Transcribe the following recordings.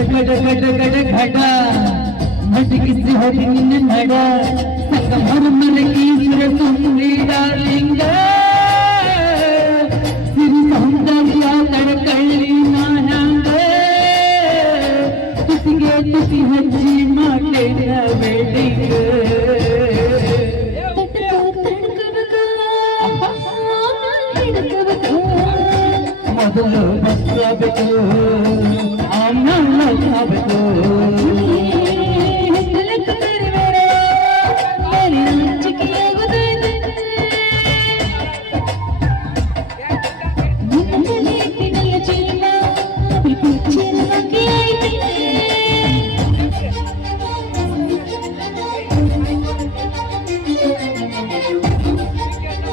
घड घड घड घड़ा घट किसी होती निन्न नड़ा संग मर मर की सुर सुंदरी डालिंग सिरी सौंदर्य तड़कಳ್ಳಿ ನಾನಂಗ ತುತಿಗೆ ತುತಿ ಹಚ್ಚಿ ಮಾಟೇನ ವೆಡ್ಡಿಂಗ್ ಮೊದಲು ಬಸ್ಸಬೇಕು ಆಮೇಲೆ ಸಾಬೇಕು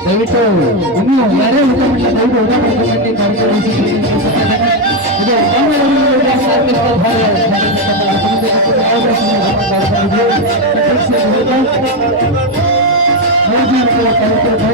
ದಯವಿಟ್ಟು ಇನ್ನು ಯಾರೇ ಊಟ ಮಾಡಿಲ್ಲ ದಯವಿಟ್ಟು ಊಟ ಮಾಡ್ಕೊಂಡ್ಬಂದು ಕಾರ್ಯಕ್ರಮ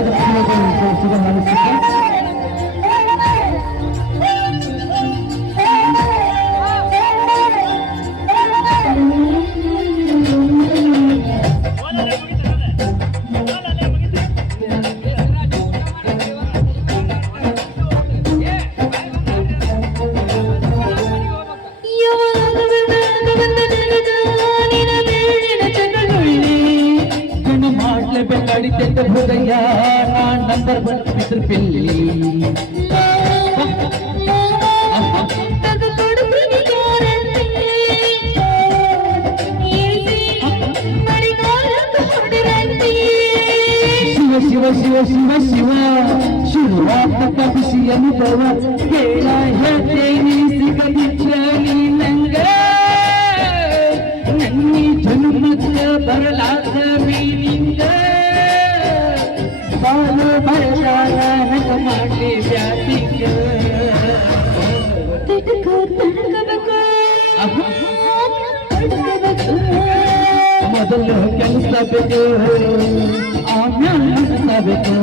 ಬೇಕಾಡಿದ್ದೆ ಹೃದಯ ನಾನ್ ನಂಬರ್ ಬಂದಿದ್ರ ಪಿಲ್ಲಿ ಶಿವ ಶಿವ ಶಿವ ಶಿವ ಶುರುವಾತ ಬಿಸಿ ಅನುಭವ ಹೇಳ ಹೇಳ್ತೇನೆ ಸಿಗದಿಚ್ಚಲಿ ನಂಗ ನನ್ನಿ ಜನ್ಮದ ಬರಲಾದ ಮೀನಿಂಗ ಬಾಳು ಬರಲಾದ ನಗ ಮಾಡಿ ವ್ಯಾಪಿಗ ಮೊದಲು ಕೆಲಸ ಬೇಕು ಆಮೇಲೆ ಬೇಕು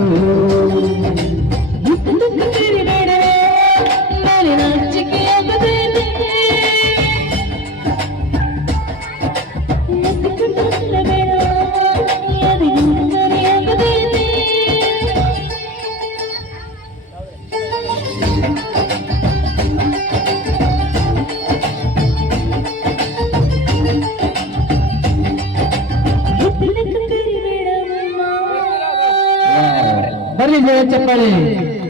ಬರ್ಲಿ ಚಪ್ಪಾಳಿ